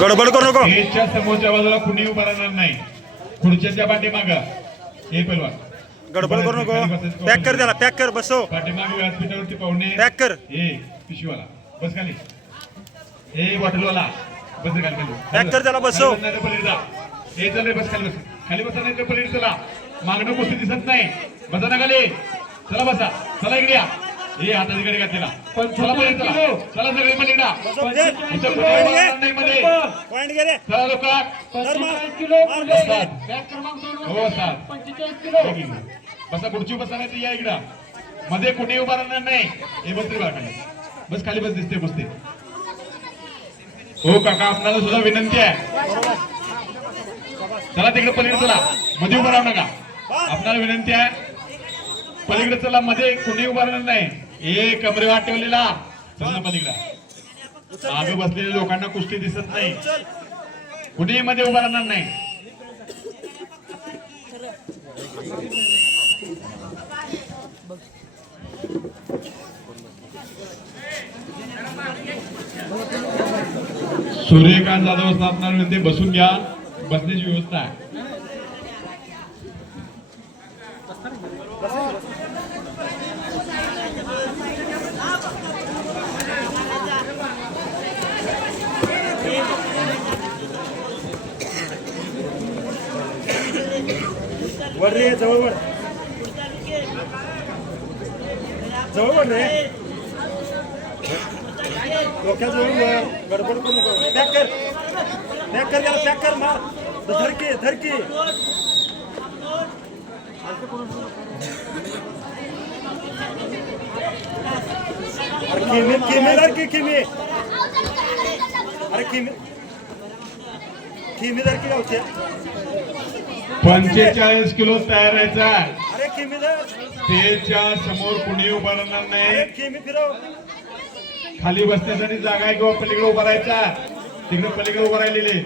गडबड करू नको. स्टेजच्या समोरच्या बाजूला कुणी उभा राहणार नाही. खुर्च्याच्या पाठीमाग हे पहिलवान गडबड करू नको. पॅक कर त्याला, पॅक कर. बसव पाठीमाग व्यासपीठावरती पाहुणे. पॅक कर. हे पिशवीवाला बस खाली. हे बॉटलवाला बस खाली खाली. पॅक कर त्याला. बसव. हे चल रे बस खाली बस. खाली बसा नाही तर पलीकडे चला. मागणं गोष्टी दिसत नाही. बसा ना खाली. चला बसा. चला इकडे या. हे हातात इकडे घातलेला. चला पलीकडे चला. चला सगळे पलीकडे. इथं कुठे नाही मध्ये. पॉइंट घे रे. चला लोक. 45 किलो बॅग क्रमांक 2 हो सात. 45 किलो. बसा खुर्ची बसा नाही तर या इकडं. मध्ये कुठे उभा राहणार नाही. हे बस रे बा खाली. बस खाली बस. दिसते बसते. हो काका आपल्याला सुद्धा विनंती आहे. चला तिकडे पलीकडे चला. मध्ये उभा राहू नका. आपल्याला विनंती आहे पलीकडे चला. मध्ये कुणी उभा राहणार नाही. एक कमरे वाट ठेवलेला. चल ना पलीकडे. मागे बसलेल्या लोकांना कुस्ती दिसत नाही. कुणी मध्ये उभा राहणार नाही. सूर्यकांत जाधव स्थापना विनंती. बसून घ्या. बसण्याची व्यवस्था आहे. वर रे. जवळ वर. जवळ वर रे. डोक्याजवळ वर. गडबड करू नको. पॅक कर. पॅक कर त्याला. पॅक कर. मार. धरकी धरकी. किमी किमी धरकी किमी. अरे किमी किमी धरकी गावच्या. 45 किलो तयार राहायचा. अरे किमी धर. स्टेजच्या समोर कुणी उभा राहणार नाही. किमी फिरव. खाली बसण्यासाठी जागा आहे किंवा पलीकडे उभा राहायचा. तिकडे पलीकडे उभा राहिलेले.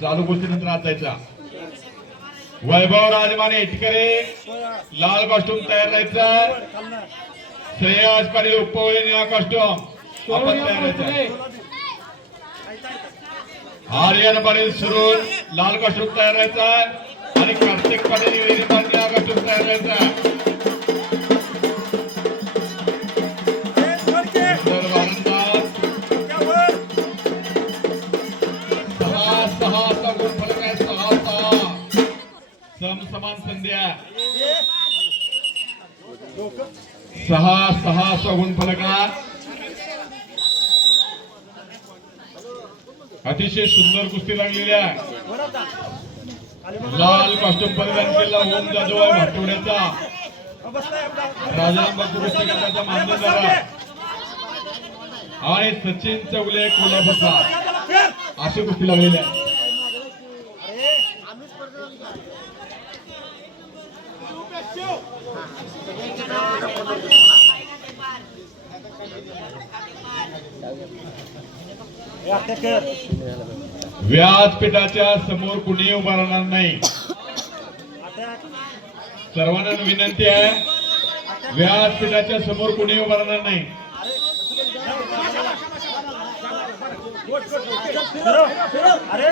चालू गोष्टीनंतर आत जायचा. वैभव राजमाने इटकरे लाल कॉस्ट्युम तयार राहायचा. श्रेयस पाटील उपवळे निळा कॉस्ट्युम आपण तयार राहायचा. आर्यन पाटील सुरून लाल कॉस्ट्युम तयार राहायचा. आणि कार्तिक पाटील निळा कॉस्ट्युम तयार राहायचा. समान संध्या 6 गुणफलका. अतिशय सुंदर कुस्ती लागलेली आहे. लाल कॉस्ट्युम परिधान केलेला ओम जाधव आहे भाटवड्याचा. राजांबा कुस्ती करण्याचा मान्यवर आहे. आणि सचिन चौले कोल्हापूरचा. अशी कुस्ती लागलेली आहे. व्यासपीठाच्या समोर कुणी उभा राहणार नाही. सर्वांना विनंती आहे व्यासपीठाच्या समोर कुणी उभा राहणार नाही. अरे